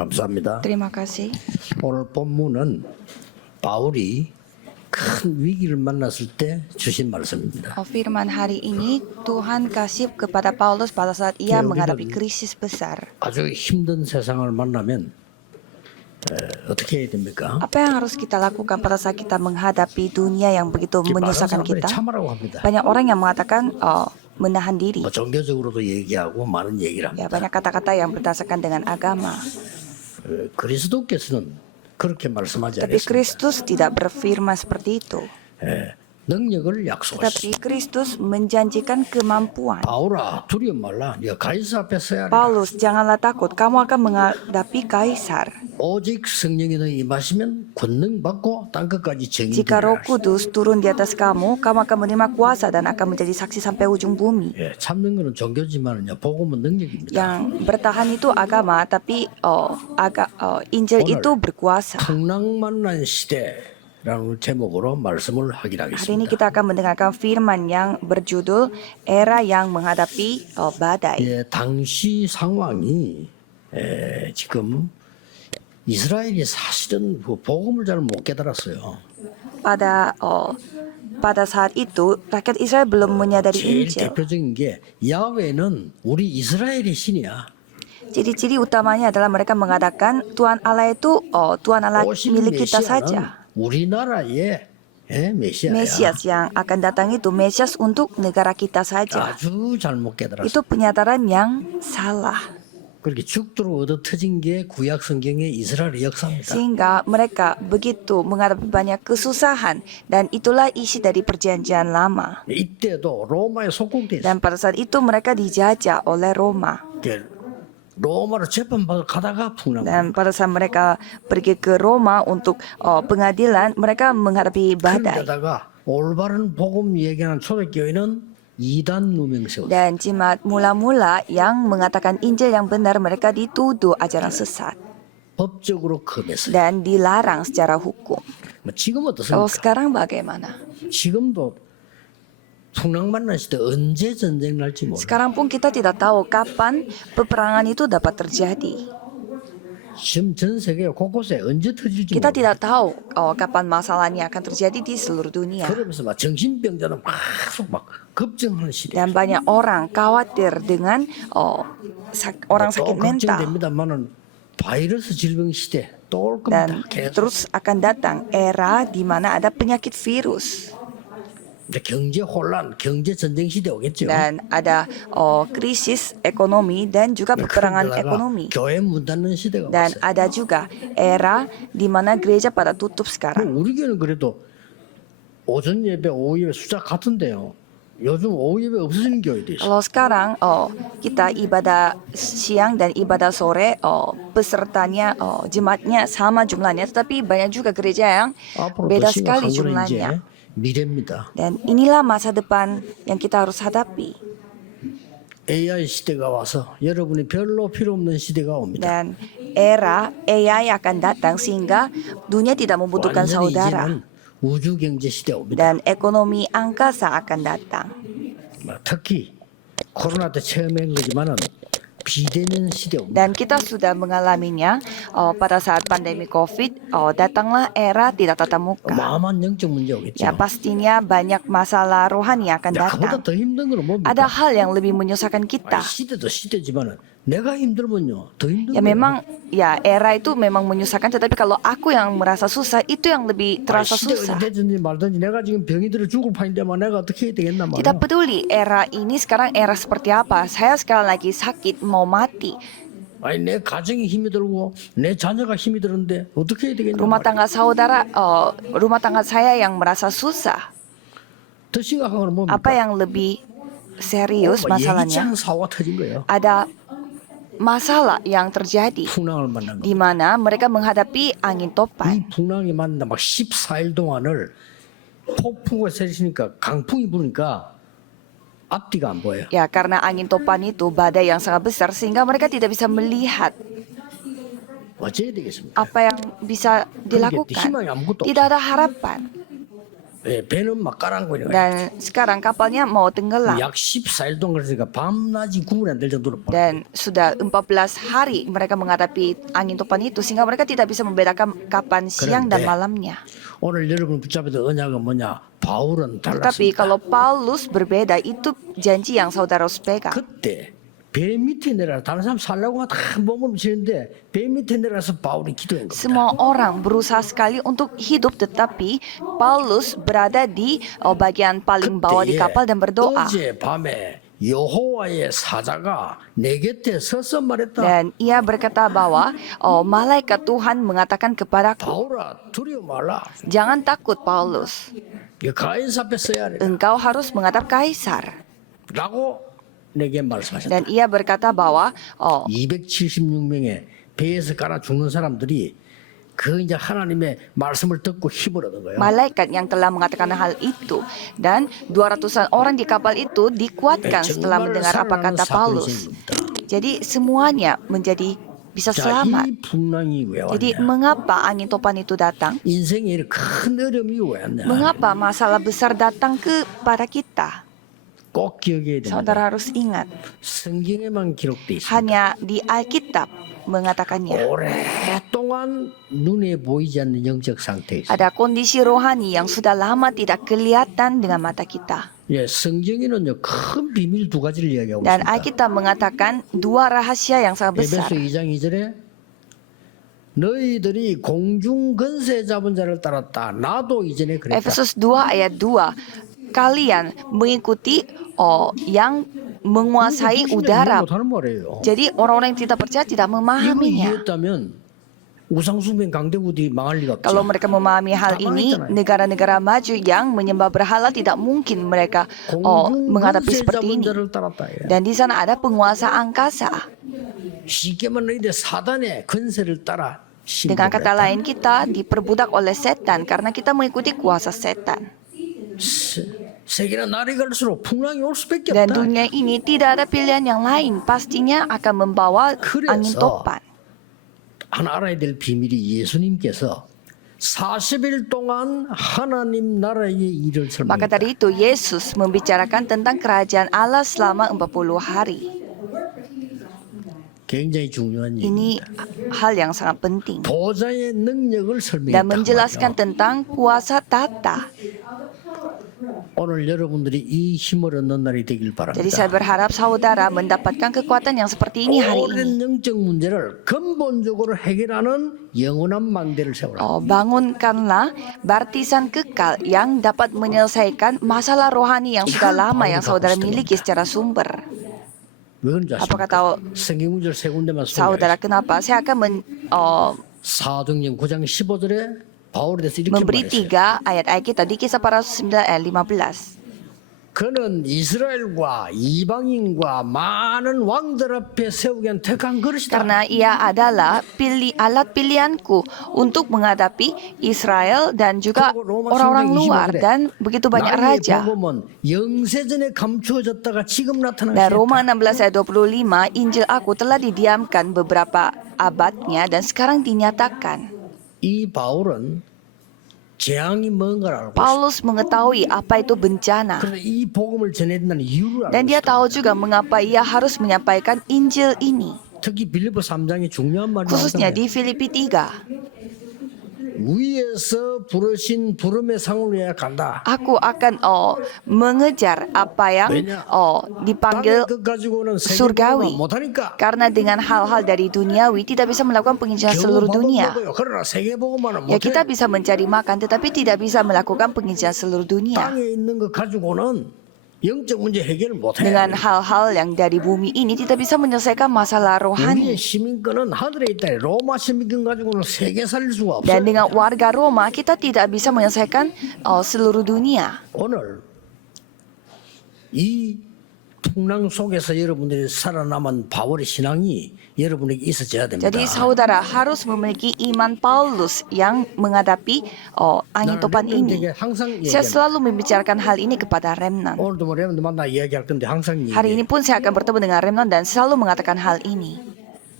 감사합니다. Terima kasih. 오늘 본문은 바울이 큰 위기를 만났을 때 주신 말씀입니다. Firman hari ini Tuhan kasih kepada Paulus pada saat ia Ya, menghadapi 우리는 krisis besar. 아주 힘든 세상을 만나면 어떻게 해야 됩니까? Apa yang harus kita lakukan pada saat kita menghadapi dunia yang begitu 많은 menyusahkan 사람들이 kita? 참으라고 합니다. Banyak orang yang mengatakan menahan diri. 뭐 종교적으로도 얘기하고 많은 얘기를 Ya, 합니다. banyak kata-kata yang berdasarkan dengan agama. 그리스도께서는 그렇게 말씀하지 Tapi 않았습니다. Kristus tidak berfirman seperti itu. 능력을 약속하셨습니다. Tapi Kristus menjanjikan kemampuan. 바울아 두려워 말라. 네가 가이사 앞에 서야 하리라. Paulus, janganlah takut, kamu akan menghadapi kaisar. 오직 성령이 너희 임하시면 권능 받고 땅 끝까지 Jika Roh 정의되리라. Kudus turun di atas kamu, kamu akan menerima kuasa dan akan menjadi saksi sampai ujung bumi. 참는 거는 종교지만은요 복음은 능력입니다. Yang bertahan itu agama, tapi Injil 오늘 itu berkuasa. 풍랑만난 시대라는 제목으로 말씀을 Hari ini 하기라겠습니다. kita akan mendengarkan firman yang berjudul Era yang menghadapi badai. 당시 상황이 지금 이스라엘이 사실은 그 복음을 잘 못 깨달았어요. Pada saat itu rakyat Israel belum menyadari 제일 Injil. 대표적인 게 야훼는 우리 이스라엘의 신이야. Ciri-ciri utamanya adalah mereka mengatakan Tuhan Allah itu Tuhan Allah 오신 milik kita 메시아는 saja. 우리나라의 메시아야. Mesias yang akan datang itu Mesias untuk negara kita saja. 아주 잘못 깨달았어. Itu penyataan yang salah. 그렇게 죽도록 얻어터진 게 구약 성경의 이스라엘의 역사입니다. Sehingga mereka begitu menghadapi banyak kesusahan dan itulah isi dari perjanjian lama. 이때도 로마에 속국돼 있어. Dan pada saat itu mereka dijajah oleh Roma. 로마로 재판받아 가다가 풍랑. Dan pada saat mereka pergi ke Roma untuk pengadilan, mereka menghadapi badai. 그런데다가 올바른 복음 얘기하는 초대교회는 이단 누명 세웠어. Dan jemaat mula-mula yang mengatakan Injil yang benar, mereka dituduh ajaran sesat 법적으로 금했어요. dan dilarang secara hukum. 지금 Kalau 어떻습니까? sekarang bagaimana? 지금도 풍랑 만난 시대 언제 전쟁 날지 몰라. Sekarang pun kita tidak tahu kapan peperangan itu dapat terjadi. 지금 전 세계 곳곳에 언제 터질지 Kita 몰라. tidak tahu kapan masalahnya akan terjadi di seluruh dunia. 그러면서 막 정신병자는 막 걱정하는 시대. Dan banyak orang khawatir dengan orang sakit mental. 걱정됩니다만은 바이러스 질병 시대 또 올 겁니다. Dan 계속. terus akan datang era di mana ada penyakit virus. 이제 경제 혼란, 경제 전쟁 시대 오겠죠. Dan ada krisis ekonomi dan juga peperangan 그런데다가 ekonomi. 교회 문 닫는 시대가 Dan 왔어요. ada juga era di mana gereja pada tutup sekarang. 우리 교회는 그래도 오전 예배, 오후 예배 숫자 같은데요. 요즘 오후 예배 없어지는 교회도 있어요. Kalau sekarang kita ibadah siang dan ibadah sore pesertanya jemaatnya sama jumlahnya, tetapi banyak juga gereja yang 앞으로 beda 더 sekali 심각한 거는 jumlahnya. 이제 미래입니다. Dan inilah masa depan yang kita harus hadapi. AI 시대가 와서 여러분이 별로 필요 없는 시대가 옵니다. Dan era AI akan datang sehingga dunia tidak membutuhkan 완전히 saudara. 이제는 우주 경제 시대 옵니다. Dan ekonomi angkasa akan datang. 특히 코로나 때 체험한 거지만은 비대면 시대 옵니다. Dan kita sudah mengalaminya pada saat pandemi COVID, datanglah era tidak tatap muka. 어마어마한 영적 문제 오겠죠. Ya pastinya banyak masalah rohani yang akan 그보다 datang. 더 힘든 건 뭡니까? Ada hal yang lebih menyusahkan kita. 시대도 시대지만은 내가 힘들면요 더 힘든 Ya 거예요. memang ya era itu memang menyusahkan, tetapi kalau aku yang merasa susah itu yang lebih terasa susah. 시대가 되든지 말든지 내가 지금 병이 들어 죽을 판인데만 내가 어떻게 해야 되겠나 Tidak 말이야. peduli era ini sekarang era seperti apa. Saya sekarang lagi sakit mau mati. 아니 내 가정이 힘이 들고 내 자녀가 힘이 드는데 어떻게 해야 되겠냐 Rumah 말이야. tangga saudara, rumah tangga saya yang merasa susah. 더 심각한 건 뭡니까? Apa yang lebih serius 예기치 masalahnya? 않은 사고가 터진 거예요. Ada masalah yang terjadi 풍랑을 만난 거. di mana mereka menghadapi angin 이 topan. 풍랑이 만나 막 14일 동안을 폭풍과 세시니까 강풍이 부니까 앞뒤가 안 보여요. Ya, karena angin topan itu badai yang sangat besar sehingga mereka tidak bisa melihat 어찌해야 되겠습니까? apa yang bisa 희망이 dilakukan. 아무것도 Tidak ada harapan. 배는 막 가라앉고 있는 거야. Dan sekarang kapalnya mau tenggelam. 약 14일 동안 그러니까 밤낮이 구분이 안 될 정도로 Dan sudah 14 hari mereka menghadapi angin topan itu sehingga mereka tidak bisa membedakan kapan siang dan 그런데 malamnya. 오늘 여러분 붙잡아도 언약은 뭐냐? 바울은 Tapi 달랐습니다. kalau Paulus berbeda, itu janji yang saudara harus pegang. 그때 배 밑에 내려라. 다른 사람 살려고 다 몸을 붙이는데 배 밑에 내려서 바울이 기도한 겁니다. Semua orang berusaha sekali untuk hidup, tetapi Paulus berada di bagian paling bawah di kapal dan berdoa. 어제 밤에 여호와의 사자가 내 곁에 서서 말했다. Dan ia berkata bahwa malaikat Tuhan mengatakan kepadaku, 바울아 두려워 말라. jangan takut Paulus, 가이사 앞에 서야 해. engkau harus menghadap kaisar. 라고 내게 말씀하셨다. Dan ia berkata bahwa 276명의 배에서 깔아 죽는 사람들이 그 이제 하나님의 말씀을 듣고 힘을 얻은 거예요. malaikat yang telah mengatakan hal itu, dan 200-an orang di kapal itu dikuatkan setelah mendengar apa kata Paulus. Jadi semuanya menjadi bisa 자, selamat. 이 풍랑이 왜 Jadi 왔냐? mengapa angin topan itu datang? 인생에 이렇게 큰 어려움이 왜 왔냐? Mengapa masalah besar datang kepada kita? 꼭 기억해야 됩니다. Saudara harus ingat, 성경에만 기록돼 있습니다. hanya di Alkitab mengatakannya. 오랫동안 눈에 보이지 않는 영적 상태에 있어요. Ada kondisi rohani yang sudah lama tidak kelihatan dengan mata kita. 예, 성경에는요 큰 비밀 두 가지를 이야기하고 Dan 있습니다. Alkitab mengatakan dua rahasia yang sangat besar. 에베소 2장 2절에 너희들이 공중 권세 잡은 자를 따랐다. 나도 이전에 그랬다. Efesus 2 ayat 2. Kalian mengikuti yang menguasai udara. 못하는 말이에요. Jadi orang-orang yang tidak percaya tidak 이거 memahaminya. 이해했다면 우상숭배 강대국이 망할 리가 없죠. Kalau mereka memahami hal ini, negara-negara maju yang menyembah berhala tidak mungkin mereka menghadapi 권세 seperti 잡은 ini. 자를 따랐다. 예. Dan di sana ada penguasa angkasa. 쉽게 말하면 너희들 사단의 권세를 따라 Dengan kata 신복을 lain, kita diperbudak oleh setan karena kita mengikuti kuasa setan. 세계는 날이 갈수록 풍랑이 올 수밖에 Dan 없다. dunia ini tidak ada pilihan yang lain, pastinya akan membawa angin topan. 하나 알아야 될 비밀이 예수님께서 40일 동안 하나님 나라의 일을 Maka 설명했다. dari itu Yesus membicarakan tentang kerajaan Allah selama 40 hari. 굉장히 중요한 Ini 얘기입니다. hal yang sangat penting. 보좌의 능력을 설명했다. Dan menjelaskan tentang kuasa tata. 오늘 여러분들이 이 힘을 얻는 날이 되길 바랍니다. Jadi saya berharap saudara mendapatkan kekuatan yang seperti ini hari ini. 오랜 영적 문제를 근본적으로 해결하는 영원한 망대를 세우라. Bangunkanlah baptisan kekal yang dapat menyelesaikan masalah rohani yang sudah lama yang saudara miliki secara sumber. 왜 그런지 Apakah 아십니까? tahu 성경 문제를 세 군데만 saudara 소개하겠습니다. kenapa? Saya akan 사도행전 9장 15절에 바울에 대해서 이렇게 memberi 말했어요. 3 ayat Alkitab di Kisah Para Rasul 9 ayat 15. 그는 이스라엘과 이방인과 많은 왕들 앞에 세우기 위한 택한 그릇이다. Karena ia adalah alat pilihanku untuk menghadapi Israel dan juga orang-orang luar dan begitu banyak 나의 raja. 복음은 영세전에 감추어졌다가 지금 나타난 Dan 것이다. Roma 16 ayat 25, Injil aku telah didiamkan beberapa abadnya dan sekarang dinyatakan. 이 바울은 재앙이 뭔가를 알고 있어. Paulus mengetahui apa itu bencana. 그래서 이 복음을 전해야 된다는 이유를 알고 Dan dia 있어. tahu juga mengapa ia harus menyampaikan Injil ini. 특히 빌립보 3장에 중요한 말이 Khususnya 나오잖아요. di Filipi 3. 위에서 부르신 부름의 상을 위해 간다. Aku akan mengejar apa yang 땅의 dipanggil 것 가지고는 surgawi. 세계복음을 못하니까 Karena dengan hal-hal dari duniawi tidak bisa melakukan penginjilan 겨우 seluruh 밥은 dunia. 먹어요. 그러나 세계복음만은 Ya 못해. kita bisa mencari makan tetapi tidak bisa melakukan penginjilan seluruh dunia. 땅에 있는 것 가지고는 영적 문제 해결을 못해. Dengan hal-hal yang dari bumi ini tidak bisa menyelesaikan masalah 우리의 rohani. 시민권은 하늘에 있다. 로마 시민권 가지고는 세계 살릴 수가 없어. Dan dengan warga Roma kita tidak bisa menyelesaikan seluruh dunia. 오늘 이 풍랑 속에서 여러분들이 살아남은 바울의 신앙이 여러분에게 있어져야 됩니다. Jadi saudara harus memiliki iman Paulus yang menghadapi angin topan ini. 렘넌트에게 항상 Saya 얘기합니다. selalu membicarakan hal ini kepada remnant. 오늘도 뭐 렘넌트 만나 이야기할 건데 항상 Hari ini 얘기해. pun saya akan bertemu dengan remnant dan selalu mengatakan hal ini.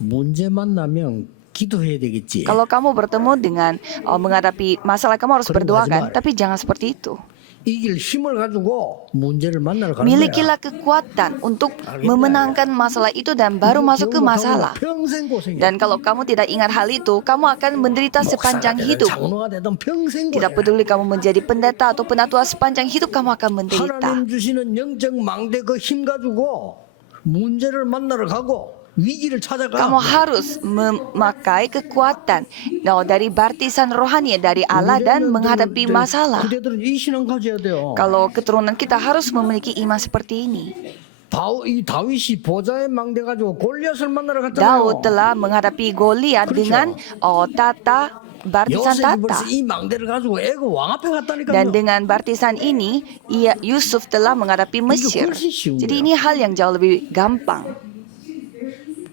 문제 만나면 기도해야 되겠지. Kalau kamu bertemu dengan menghadapi masalah, kamu harus berdoa kan? Tapi jangan seperti itu. 이길 힘을 가지고 문제를 만나러 가는 거야. Milikilah kekuatan untuk memenangkan masalah itu dan baru masuk ke masalah. 평생 고생이야. Dan kalau kamu tidak ingat hal itu, kamu akan menderita sepanjang hidup. 장로가 되든 평생 Tidak 고생. peduli kamu menjadi pendeta atau penatua, sepanjang hidup kamu akan menderita. 하나님 주시는 영적 망대 그 힘 가지고 문제를 만나러 가고 위기를 찾아가. Kamu harus memakai kekuatan dari baptisan rohani dari Allah dan menghadapi masalah. 그대들은 이 신앙 가져야 돼요. Kalau keturunan kita harus memiliki iman seperti ini. 이 다윗이 보좌의 망대 가지고 골리앗을 만나러 갔잖아요. Daud telah menghadapi Goliat dengan tata baptisan 요셉이 tata. 벌써 이 망대를 가지고 애고 왕 앞에 갔다니까요. Dan dengan baptisan ini, Yusuf telah menghadapi Mesir. Jadi ini hal yang jauh lebih gampang.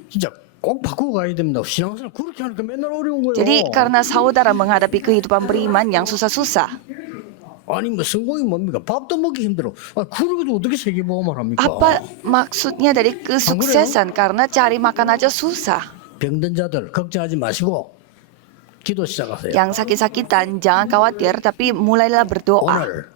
진짜 꼭 바꾸고 가야 됩니다. 신앙생활 그렇게 하니까 맨날 어려운 거예요. Jadi karena saudara menghadapi kehidupan beriman yang susah-susah. 아니 뭐 성공이 뭡니까? 밥도 먹기 힘들어. 그러고도 어떻게 세계보험을 합니까? Apa maksudnya dari kesuksesan? Karena cari makan aja susah. 병든 자들 걱정하지 마시고 기도 시작하세요. Yang sakit-sakitan jangan khawatir, tapi mulailah berdoa. 오늘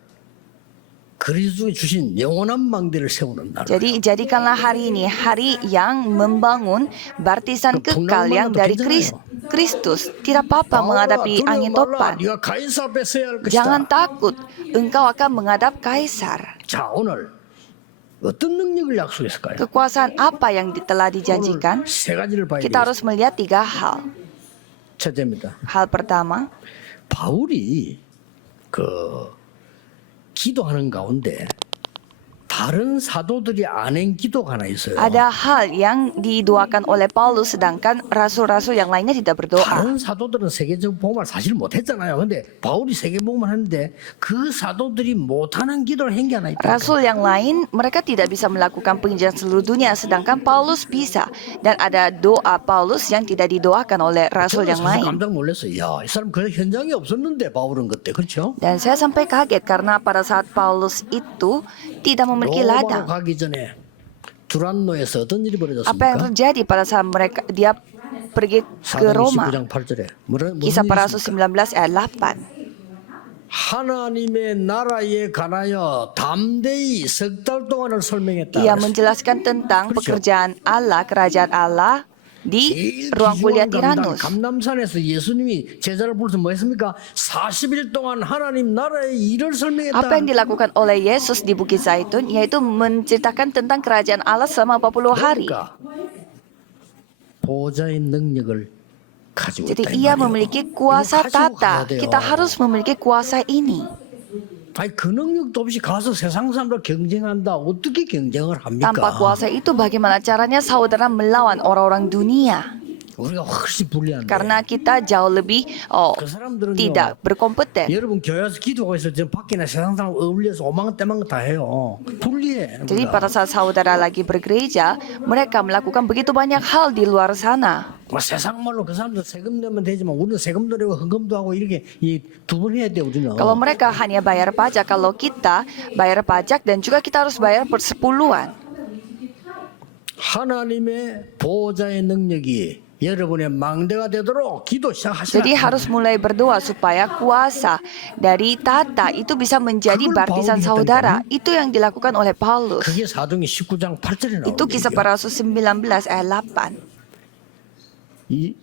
그리스도에 주신 영원한 망대를 세우는 날. Jadi jadikanlah hari ini hari yang membangun baptisan kekal yang dari Kristus. Tidak apa-apa menghadapi angin topan. 네가 가이사 앞에 서야 할 것이다. Jangan takut, engkau akan menghadap kaisar. 자 오늘 어떤 능력을 약속했을까요? Kekuasaan apa yang telah dijanjikan? 오늘 세 가지를 봐야 Kita 되겠습니다. harus melihat 3 hal. 첫째입니다. Hal pertama, 바울이 그 기도하는 가운데 다른 사도들이 안 한 기도가 하나 있어요. ada hal yang didoakan oleh Paulus sedangkan rasul-rasul yang lainnya tidak berdoa. 다른 사도들은 세계적 복음을 사실 못했잖아요. 근데 바울이 세계 복음을 하는데 그 사도들이 못하는 기도를 한 게 하나 있다. Rasul yang lain mereka tidak bisa melakukan penginjilan seluruh dunia sedangkan Paulus bisa. Dan ada doa Paulus yang tidak didoakan oleh rasul yang 사실 lain. 깜짝 놀랐어요. 야, 이 사람 그 현장에 없었는데 바울은 그때 그렇죠? Dan saya sampai kaget karena pada saat Paulus itu tidak memiliki 로마로 ladang. 가기 전에 두란노에서 어떤 일이 Apa yang 벌어졌습니까? terjadi pada saat dia pergi ke 사도행 Roma? 19장 8절에 무슨 Kisah 일이 para Rasul 있습니까? 19 ayat 8. 하나님의 나라에 관하여 담대히 석 달 동안을 설명했다. Ia menjelaskan tentang pekerjaan Allah, kerajaan Allah di 제일 ruang kuliah 귀중한 Tiranus. 감남산에서 예수님이 제자를 불러서 뭐 했습니까? 40일 동안 하나님 나라의 일을 설명했다. Apa yang dilakukan oleh Yesus di Bukit Zaitun yaitu menceritakan tentang kerajaan Allah selama 40 hari. 그러니까 보좌의 능력을 가지고 Jadi 있다. 이 ia 말이에요. memiliki 이거 kuasa 가지고 가야 tata. 돼요. Kita harus memiliki kuasa ini. 아니 그 능력도 없이 가서 세상 사람들 경쟁한다. 어떻게 경쟁을 합니까? Tanpa kuasa itu bagaimana caranya saudara melawan orang-orang dunia? 우리가 훨씬 불리한데. Karena kita jauh lebih 그 사람들은요. tidak berkompeten. 여러분 교회에서 기도가 있어 저 밖이나 세상 사람 어울려서 오망때망 다 해요. 불리해. Jadi 우리가. pada saat saudara lagi bergereja, mereka melakukan begitu banyak hal di luar sana. 뭐 세상 말로 그 사람들 세금 내면 되지만 우리는 세금도 내고 헌금도 하고 이렇게 두 번 해야 돼 우리는. Kalau mereka hanya bayar pajak, kalau kita bayar pajak dan juga kita harus bayar persepuluhan. 하나님의 보호자의 능력이 여러분의 망대가 되도록 기도 시작하시라. Jadi harus mulai berdoa supaya kuasa dari tata itu bisa menjadi Kagul baptisan Paulus saudara. Itu yang dilakukan oleh Paulus. 그게 사도행전 19장 8절에 나오는 Itu kisah para Rasul 19 ayat 8. 이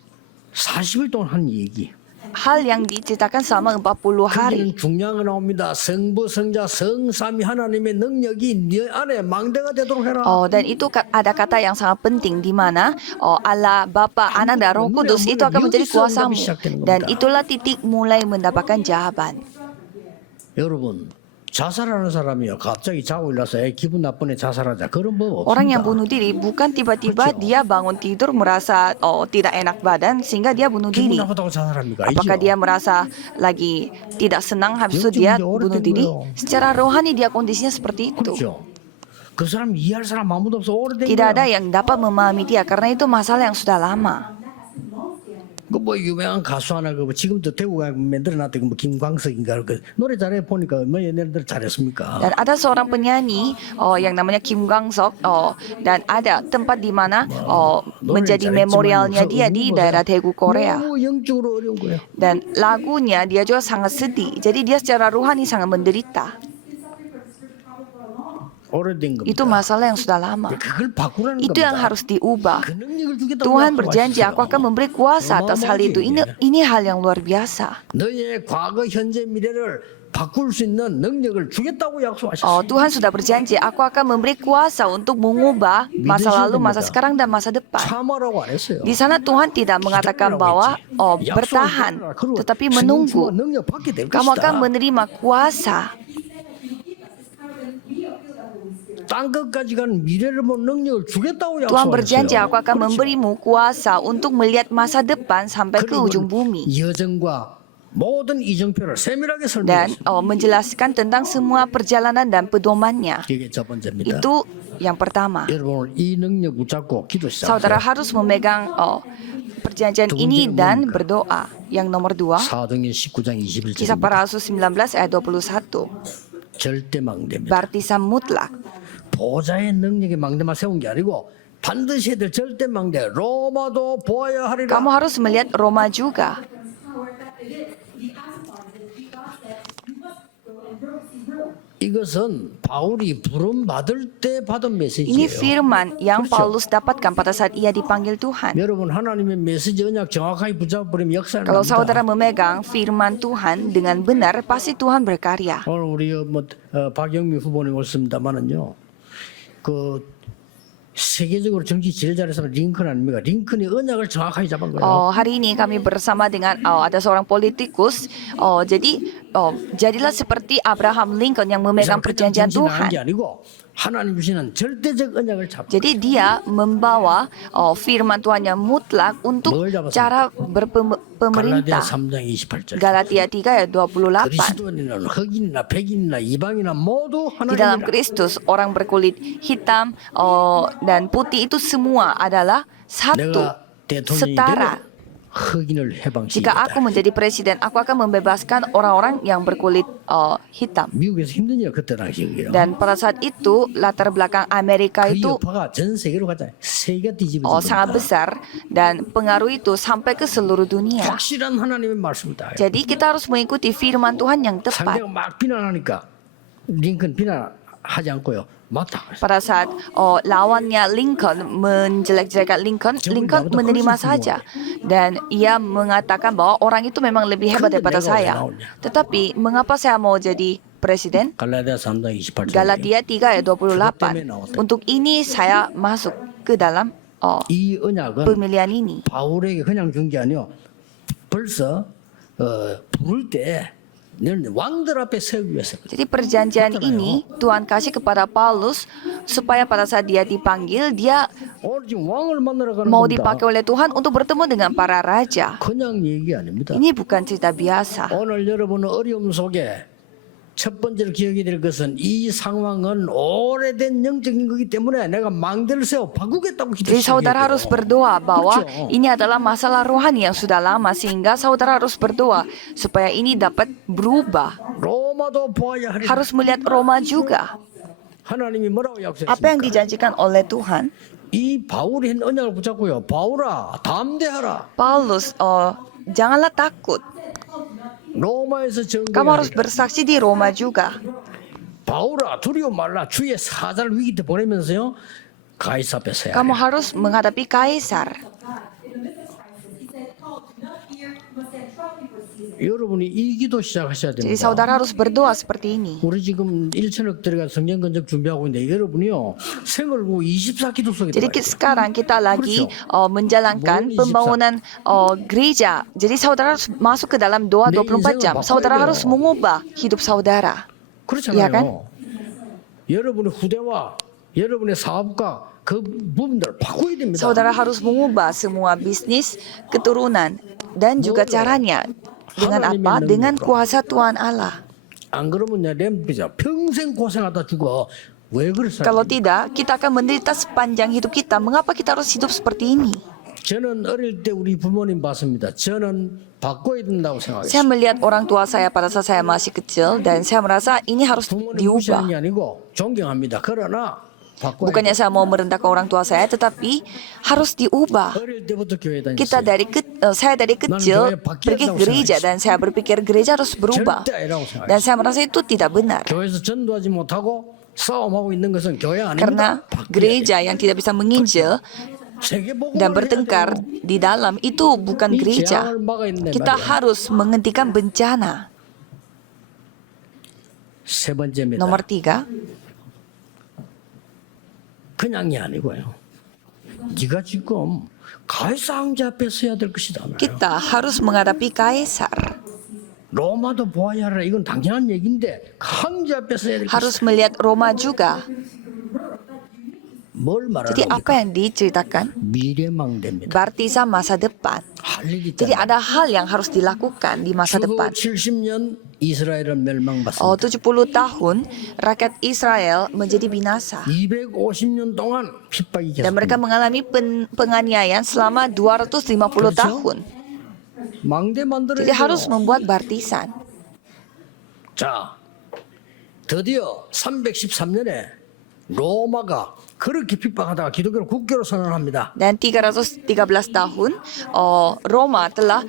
40일 동안 한 얘기. Hal yang diceritakan selama 40 hari. 거기는 중요한 거 나옵니다. 성부, 성자, 성삼위 하나님의 능력이 네 안에 망대가 되도록 해라. Dan itu ada kata yang sangat penting di mana Allah, Bapa, Anak, dan Roh Kudus itu akan menjadi kuasamu. Dan itulah titik mulai mendapatkan jawaban. 여러분 자살하는 사람이요 갑자기 자고 일어나서 기분 나쁘네 자살하자 그런 법 Orang yang 없습니다. bunuh diri bukan tiba-tiba dia bangun tidur merasa tidak enak badan sehingga dia bunuh 기분 diri. 나쁘다고 자살합니까? Apakah 아니죠. dia merasa lagi tidak senang habis itu dia bunuh diri? Secara rohani dia kondisinya seperti itu. 그렇죠. 그 사람 이해할 사람 아무도 없어 오래된 Tidak ada 거야. yang dapat memahami dia karena itu masalah yang sudah lama. 그뭐 유명한 가수 하나 그 지금도 대구가 만들어놨던 뭐 김광석인가 그 노래 잘해 보니까 뭐 옛날들 잘했습니까? Dan ada seorang penyanyi yang namanya Kim Gang-sok dan ada tempat di mana menjadi memorialnya dia di daerah Daegu, Korea. 너무 영적으로 어려운 거야. Dan lagunya dia juga sangat sedih. Jadi dia secara rohani sangat menderita. 오래된 겁니다. Itu masalah yang sudah lama. 그걸 바꾸라는 Itu yang 겁니다. harus diubah. 그 능력을 주겠다고 Tuhan berjanji, 약속하셨어요. aku akan memberi kuasa atas hal itu. Ini hal yang luar biasa. 너의 과거, 현재, 미래를 바꿀 수 있는 능력을 주겠다고 약속하셨어요. Tuhan sudah berjanji, aku akan memberi kuasa untuk mengubah masa lalu, masa sekarang, dan masa depan. 참아라고 안 했어요. Di sana Tuhan tidak mengatakan bahwa bertahan, tetapi menunggu. 능력 받게 될 Kamu 것이다. akan menerima kuasa. 땅 끝까지 가는 미래를 본 능력을 주겠다고 Tuhan berjanji, 약속하셨어요. aku akan memberimu kuasa untuk melihat masa depan sampai ke ujung bumi. 여정과 모든 이정표를 세밀하게 Dan 설명했습니다. menjelaskan tentang semua perjalanan dan pedomannya. 이게 첫 번째입니다. Itu yang pertama. 여러분 이 능력 붙잡고 기도 Saudara 시작하세요. harus memegang perjanjian ini dan berdoa. Yang nomor 2, 사도행전 19장 21절 Kisah Para Rasul 19 ayat 21. 절대 망대입니다. Baptisan mutlak. 보좌의 능력에 망대만 세운 게 아니고 반드시 해야 될 절대 망대 로마도 보아야 하리라. Kamu harus melihat Roma juga. 이것은 바울이 부름 받을 때 받은 Ini 메시지예요. firman yang 그렇죠. Paulus dapatkan pada saat ia dipanggil Tuhan. 여러분 하나님의 메시지 언약 정확하게 붙잡아버리면 역사를 Kalau 납니다. saudara memegang firman Tuhan dengan benar, pasti Tuhan berkarya. 오늘 우리 박영미 후보님 오셨습니다만은요. 그 세계적으로 정치 제일 잘하는 사람 링컨 아닙니까? 링컨이 언약을 정확하게 잡은 거예요. Hari ini kami bersama dengan ada seorang politikus. Jadilah seperti Abraham Lincoln yang memegang perjanjian 정치는 게 Tuhan. 아니고 하나님 주시는 절대적 언약을 잡고 Jadi dia membawa firman Tuhan yang mutlak untuk cara 갈라디아 berpemerintah. 3장 28절. Galatia 3 ayat 28. 그리스도인은 흑인이나 백인이나 이방이나 모두 Di dalam 하나님이라. Kristus, orang berkulit hitam dan putih itu semua adalah satu, 내가 대통령이 setara. 되면 흑인을 해방시키겠다. Jika aku menjadi presiden, aku akan membebaskan orang-orang yang berkulit hitam. 미국에서 힘든 일 그때 당시에요. Dan pada saat itu, latar belakang Amerika 그 itu 여파가 전 세계로 가자. 세계가 뒤집어진 sangat 겁니다. besar dan pengaruh itu sampai ke seluruh dunia. 확실한 하나님의 말씀이다. Jadi kita harus mengikuti firman Tuhan yang tepat. 상대가 막 비난하니까 링컨 비난하지 않고요. 맞다. Pada saat lawannya Lincoln menjelek-jelekan Lincoln menerima saja. Dan ia mengatakan bahwa orang itu memang lebih hebat daripada saya. Tetapi mengapa saya mau jadi presiden? 갈라디아 3장 28절. Galatia 3 ayat 28. Untuk ini saya masuk ke dalam 이 언약은 pemilihan ini. 바울에게 그냥 준 게 아니요. 벌써 부를 때 너는 왕들 앞에 세우기 위해서. Jadi perjanjian ini Tuhan kasih kepada Paulus supaya pada saat dia dipanggil, dia 오늘 지금 왕을 만나러 가는 mau 겁니다. dipakai oleh Tuhan untuk bertemu dengan para raja. 그냥 얘기 아닙니다. Ini bukan cerita biasa. 오늘 여러분은 어려움 속에 첫 번째로 기억이 될 것은 이 상황은 오래된 영적인 거기 때문에 내가 망대를 세워 바꾸겠다고 Jadi saudara harus 기도해요. berdoa bahwa 그렇죠. ini adalah masalah rohani yang sudah lama, sehingga saudara harus berdoa supaya ini dapat berubah. 로마도 보아야 하리라. Harus melihat Roma juga. 하나님이 뭐라고 Apa yang 약속했습니까? dijanjikan oleh Tuhan? 이 바울이 한 언약을 붙잡고요. 바울아 담대하라. Paulus, janganlah takut. 로마에서 Kamu harus 정거하라. bersaksi di Roma juga. 바울아 두려워 말라. 주의 사자를 위기 때 보내면서요. 가이사 앞에 서야 Kamu 해. harus menghadapi kaisar. 여러분이 이 기도 시작하셔야 Jadi 됩니다. saudara harus berdoa seperti ini. 우리 지금 1천억 들어가 성경 건축 준비하고 있는데 여러분이요 생활고 24기도 속에 Jadi 들어가요. sekarang kita lagi menjalankan pembangunan gereja. Jadi saudara harus masuk ke dalam doa 24 jam. Saudara harus mengubah hidup saudara. 그렇잖아요. iya kan? 여러분의 후대와 여러분의 사업가 그 부분들을 바꿔야 됩니다. Saudara harus mengubah semua bisnis, keturunan, dan juga caranya. Dengan apa? Dengan kuasa Tuhan Allah. 안 그러면 내 렘피자 평생 고생하다 죽어. 왜 그랬어요? Kalau tidak, kita akan menderita sepanjang hidup kita. Mengapa kita harus hidup seperti ini? 저는 어릴 때 우리 부모님 봤습니다. 저는 바꿔야 된다고 Saya 생각했어요. melihat orang tua saya pada saat saya masih kecil dan saya merasa ini harus 부모님 diubah. 무시하는 게 아니고 존경합니다. 그러나 바꿔야 Bukannya 돼요. saya mau merendahkan orang tua saya, tetapi harus diubah. 어릴 때부터 교회 Kita 다녔어요. saya dari kecil pergi ke gereja dan saya berpikir gereja harus berubah. 절대 아니라고 Dan 생각했어요. saya merasa itu tidak benar. 교회에서 전도하지 못하고 싸움하고 있는 것은 교회 Karena 아닙니다. gereja yang tidak bisa menginjil dan 세계복음을 bertengkar 해야 돼요. di dalam itu bukan 이 gereja. 재앙을 막아야 된단 Kita 말이야. harus menghentikan bencana. 세 번째입니다. Nomor 3, 그냥이 아니고요. 네가 지금 가이사 황제 앞에 서야 될 것이다. 말이에요. kita harus menghadapi kaisar. 로마도 보아야 하라. 이건 당연한 얘기인데 황제 앞에 서야 될 것이다. Harus melihat Roma juga. 뭘 Jadi 말하는 apa yang diceritakan? 미래망대입니다. Baptisan masa depan. 할 일이 Jadi 있다. ada hal yang harus dilakukan di masa 주후 depan. 70년 이스라엘은 멸망받습니다. 70 tahun rakyat Israel menjadi binasa. 250년 동안 핍박이 Dan mereka 계속됩니다. mengalami penganiayaan selama 250 tahun. 망대 만들어야 Jadi harus 돼요. membuat baptisan. 자, 드디어 313년에 로마가 그렇게 핍박하다가 기독교를 국교로 선언합니다. Dan 313 tahun Roma telah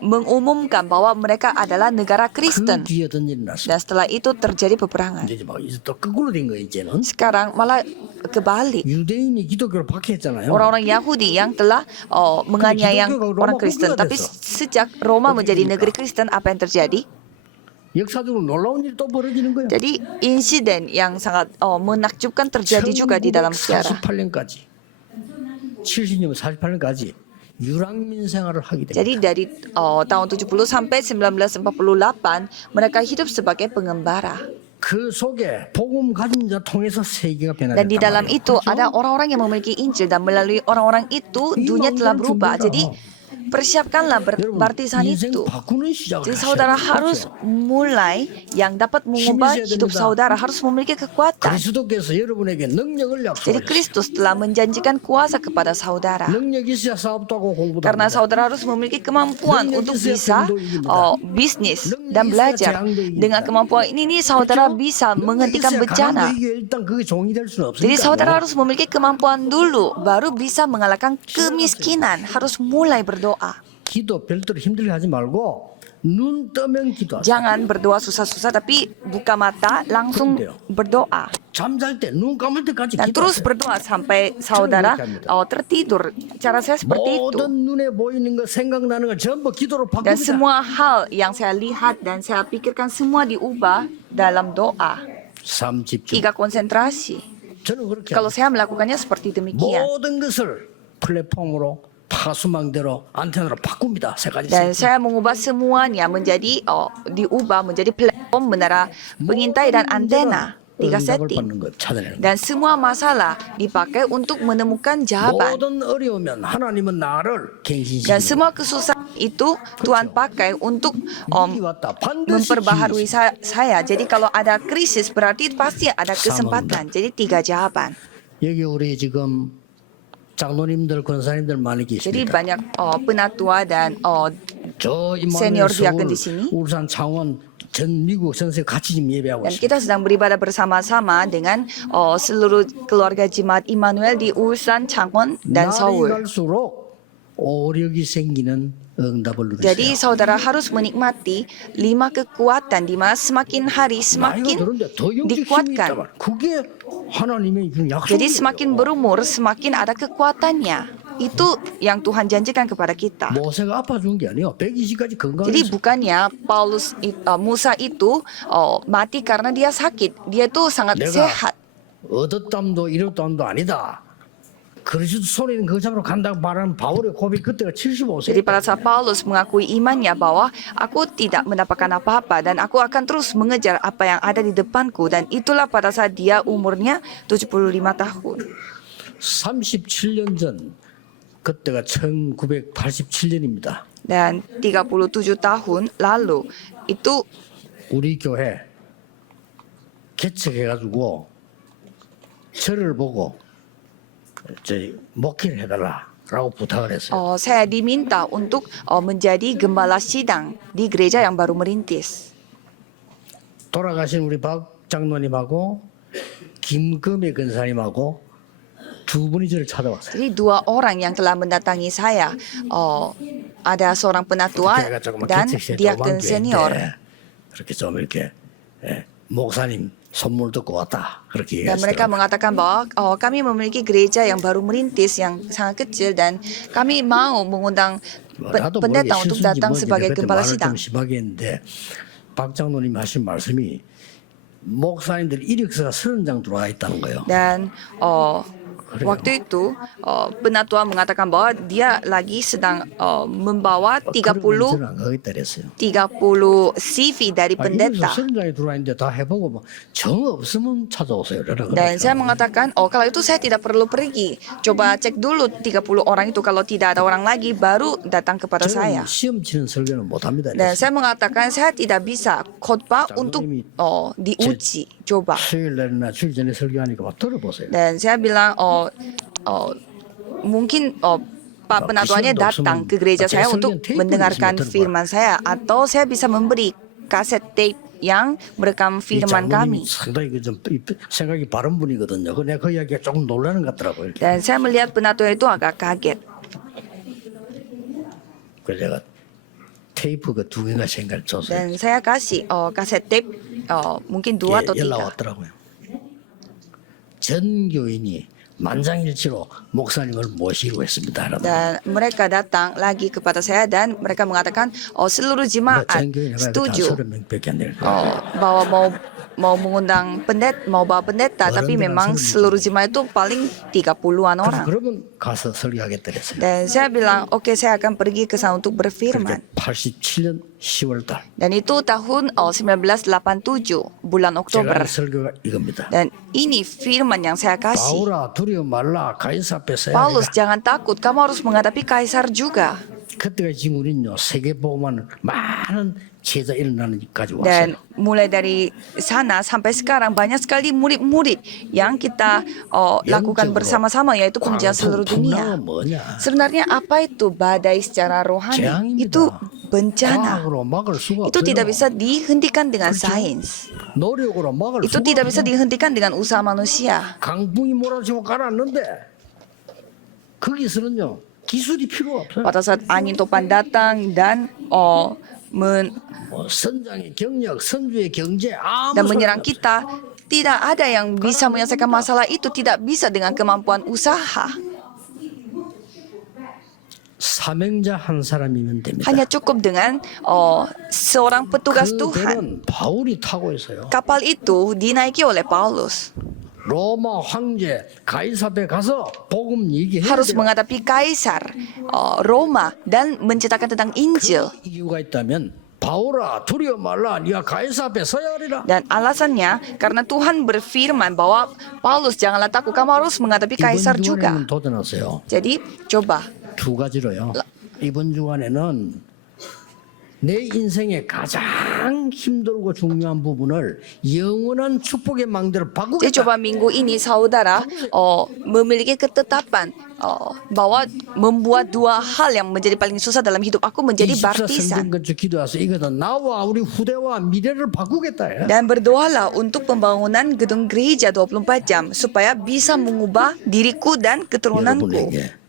mengumumkan bahwa mereka adalah negara 그 Kristen. 뒤에 어떤 일이 났어요? Dan setelah itu terjadi peperangan. 이제 막 이제 또 거꾸로 된 거예요. 이제는 Sekarang malah kebalik. 유대인이 기독교를 박해했잖아요. Orang-orang Yahudi yang telah menganiaya orang Kristen. Tapi sejak Roma menjadi negeri Kristen, apa yang terjadi? 역사적으로 놀라운 일이 또 벌어지는 거예요. Jadi insiden yang sangat menakjubkan terjadi juga di dalam sejarah. 1948년까지 70년 48년까지 유랑민 생활을 하게 됩니다. Jadi dari tahun 70 sampai 1948 mereka hidup sebagai pengembara. 그 속에 복음 가진 자 통해서 세계가 Dan di 변화됐단 dalam 말이에요. itu ada orang-orang yang memiliki Injil dan melalui orang-orang itu dunia telah berubah. Jadi persiapkanlah 여러분 baptisan 인생 itu. 바꾸는 시작을 Jadi 하셔야 saudara 돼요. harus mulai yang dapat mengubah hidup saudara harus memiliki kekuatan. 그리스도께서 여러분에게 능력을 Jadi 약속하셨어요. Kristus telah menjanjikan kuasa kepada saudara. 능력이 있어야 싸움도 하고 공부도 Karena 합니다. saudara harus memiliki kemampuan untuk bisa bisnis dan belajar. Dengan kemampuan ini saudara bisa menghentikan bencana. 이게 일단 그게 종이 될 수는 Jadi saudara 없으니까. harus memiliki kemampuan dulu, baru bisa mengalahkan kemiskinan. Harus mulai berdoa. 기도 별도로 힘들게 하지 말고 눈 뜨면 기도하세요. Jangan berdoa susah-susah, tapi buka mata langsung berdoa. 잠잘 때 눈 감을 때까지 Dan terus 기도하세요. berdoa sampai saudara tertidur. Cara saya seperti itu. 모든 눈에 보이는 거 생각나는 거 전부 기도로 Dan 바꿉니다. semua hal yang saya lihat dan saya pikirkan semua diubah dalam doa. 삶 집중. Tiga konsentrasi. 저는 그렇게 Kalau saya melakukannya seperti demikian. 모든 것을 플랫폼으로 파수망대로 안테나로 바꿉니다. 세 가지. Dan saya mengubah semuanya menjadi diubah menjadi platform menara pengintai dan antena. 3 응답을 setting. 받는 것 찾아내는 거. Dan semua masalah dipakai untuk menemukan jawaban. 모든 어려우면 하나님은 나를 Dan 갱신시키는 semua kesusahan itu Tuhan pakai untuk 일이 왔다. 반드시 memperbaharui 기회지. saya. Jadi kalau ada krisis berarti pasti ada kesempatan. Jadi 3 jawaban. 여기 우리 지금 장로님들 권사님들 많이 Jadi 계십니다. banyak penatua dan 저 senior 임마누엘 diaken 서울, di sini. 울산 창원 전 미국 전세 같이 지금 예배하고 Dan 있습니다. kita sedang beribadah bersama-sama dengan seluruh keluarga jemaat Immanuel di Ulsan, Changwon, dan 날이 Seoul. 갈수록 오력이 생기는 응답을 Jadi 누리세요. saudara harus menikmati 5 kekuatan di mana semakin hari 나이가 semakin 들었는데 더 영적 힘이 dikuatkan. 있다면 그게 하나님의 그 약속이에요. Jadi semakin berumur semakin ada kekuatannya. Itu yang Tuhan janjikan kepada kita. 모세가 아파 죽은 게 아니에요. 120까지 Jadi 건강했어요. bukannya Musa itu mati karena dia sakit. Dia tuh sangat 내가 sehat. 얻었담도 잃었담도 아니다. 그리스도 손에는 그 잡으러 간다고 말하는 바울의 고백 그때가 75세. Jadi pada saat Paulus mengakui imannya bahwa aku tidak mendapatkan apa-apa dan aku akan terus mengejar apa yang ada di depanku, dan itulah pada saat dia umurnya 75 tahun. 37년 전 그때가 1987년입니다. Dan 37 tahun lalu itu 우리 교회 개척해가지고 저를 보고 목회를 해달라라고 부탁을 했어요. saya diminta untuk menjadi gembala sidang di gereja yang baru merintis. 돌아가신 우리 박 장로님하고 김금혜 근사님하고 두 분이 저를 찾아왔어요. Jadi 2 orang yang telah mendatangi saya, ada seorang penatua 교회가 조그만 dan 개척시에 diaken 조그만 senior. 교회인데 그렇게 좀 이렇게 목사님 소문을 듣고 왔다. 그렇게 Dan mereka 얘기했어요. mengatakan bahwa kami memiliki gereja yang baru merintis yang sangat kecil dan kami mau mengundang 나도 모르게 pendeta untuk 실수인지 datang 뭔지 sebagai 그때 gembala 말을 sidang. 좀 심하게 했는데 박 장로님 하신 말씀이 목사님들 이력서가 30장 들어와 있다는 거예요. Dan waktu itu penatua mengatakan bahwa dia lagi sedang membawa 30 저는 안 가겠다 그랬어요. 30 CV dari 이력서 pendeta. 30장이 들어와 있는데 다 해보고 뭐 정 없으면 찾아오세요. Dan saya mengatakan, kalau itu saya tidak perlu pergi. Coba cek dulu 30 orang itu. Kalau tidak ada orang lagi, baru datang kepada saya. 저는 시험 치는 설교는 못합니다. Dan saya mengatakan, saya tidak bisa khotbah untuk diuji. Coba. 수요일 날이나 주일 전에 설교하니까 막 들어보세요. Dan saya bilang, mungkin Pak penatuanya datang ke gereja saya untuk mendengarkan firman saya. Atau saya bisa memberi kaset tape yang merekam firman kami. 상당히 좀 생각이 바른 분이거든요. 내가 그 이야기가 조금 놀라는 것 같더라고요. Dan saya melihat penatua itu agak kaget. 그래서 제가 테이프 그 2개가 생각 줬어요. Dan saya kasih kaset tape mungkin 2 atau 3. 연락 왔더라고요. 전 교인이 만장일치로 목사님을 모시기로 했습니다. Dan mereka datang lagi kepada saya dan mereka mengatakan seluruh jemaat 전 교인이 setuju 30명밖에 안 되는 bahwa mau mengundang pendeta, mau bawa pendeta, tapi memang seluruh jemaat itu paling 30-an orang. 그러면 가서 설교하겠다 그랬어요. Dan saya bilang, oke, saya akan pergi ke sana untuk berfirman. 87년 10월 달 Dan itu tahun 1987 bulan 제가 Oktober. 한 설교가 이겁니다. Dan ini firman yang saya kasih. 바울아 두려워 말라 가이사 앞에 서야 Paulus, 되라. jangan takut, kamu harus menghadapi kaisar juga. 그때가 지금 우리는요 세계보고만 많은 제자 일어나는 까지 왔어요. Dan mulai dari sana sampai sekarang banyak sekali murid-murid yang kita lakukan bersama-sama, yaitu pengajian seluruh dunia. 풍랑은 뭐냐? Sebenarnya apa itu badai secara rohani? 재앙입니다. Itu bencana. 과학으로 막을 수가 Itu 없어요. tidak bisa dihentikan dengan sains. 노력으로 막을 Itu 수가 tidak bisa 없어요. dihentikan dengan usaha manusia. 강풍이 몰아치고 가라앉는데 거기서는요 기술이 필요 없어요. Pada saat angin topan datang dan 뭐 선장의 경력, 선주의 경제 아무 dan menyerang 소용이 없어요. kita, tidak ada yang bisa menyelesaikan masalah itu, tidak bisa dengan kemampuan usaha. 사명자 한 사람이면 됩니다. Hanya cukup dengan seorang petugas 그 Tuhan. 배는 바울이 타고 있어요. Kapal itu dinaiki oleh Paulus. 로마 황제 가이사베 가서 복음 얘기해야 Harus 돼요. menghadapi kaisar Roma dan menceritakan tentang Injil. 이유가 있다면 바울아 두려워 말라 네가 가이사 앞에 서야 하리라. Dan alasannya karena Tuhan berfirman bahwa Paulus, janganlah takut, kamu harus menghadapi kaisar 이번 juga. 주간에는 도전하세요. Jadi coba. 2가지로요. 이번 주간에는 내 인생의 가장 힘들고 중요한 부분을 영원한 축복의 망대로 Jadi 바꾸겠다. coba minggu ini saudara memiliki ketetapan bahwa membuat 2 hal yang menjadi paling susah dalam hidup aku menjadi 24 baptisan. 성전 건축 기도해서 이거는 나와 우리 후대와 미래를 바꾸겠다. Dan berdoalah untuk pembangunan gedung gereja 24 jam supaya bisa mengubah diriku dan keturunanku. 여러분에게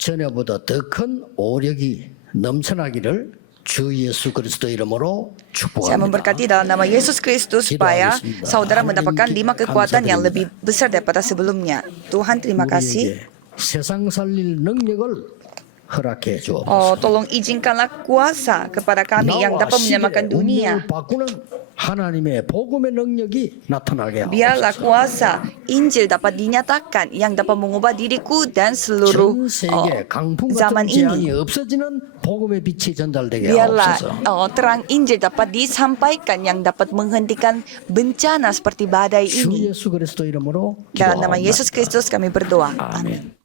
전에보다 더 큰 오력이 넘쳐나기를 주 예수 그리스도 이름으로 Saya 축복합니다. memberkati dalam nama Yesus Kristus supaya saudara mendapatkan 5 kekuatan yang lebih besar daripada sebelumnya. Tuhan, terima kasih. 우리에게 세상 살릴 능력을 허락해 주옵소서. Tolong izinkanlah kuasa kepada kami yang 나와 dapat 시대의 menyelamatkan dunia. 운명을 바꾸는 하나님의 복음의 능력이 나타나게 Biarlah 하옵소서. kuasa Injil dapat dinyatakan yang dapat mengubah diriku dan seluruh 전 세계 강풍 같은 zaman 재앙이 ini. 없어지는 복음의 빛이 전달되게 Biarlah 하옵소서. terang Injil dapat disampaikan yang dapat menghentikan bencana seperti badai 주 ini. 예수 그리스도 이름으로 Dalam nama 기도하옵나이다. Yesus Kristus kami berdoa. 아멘. Amin.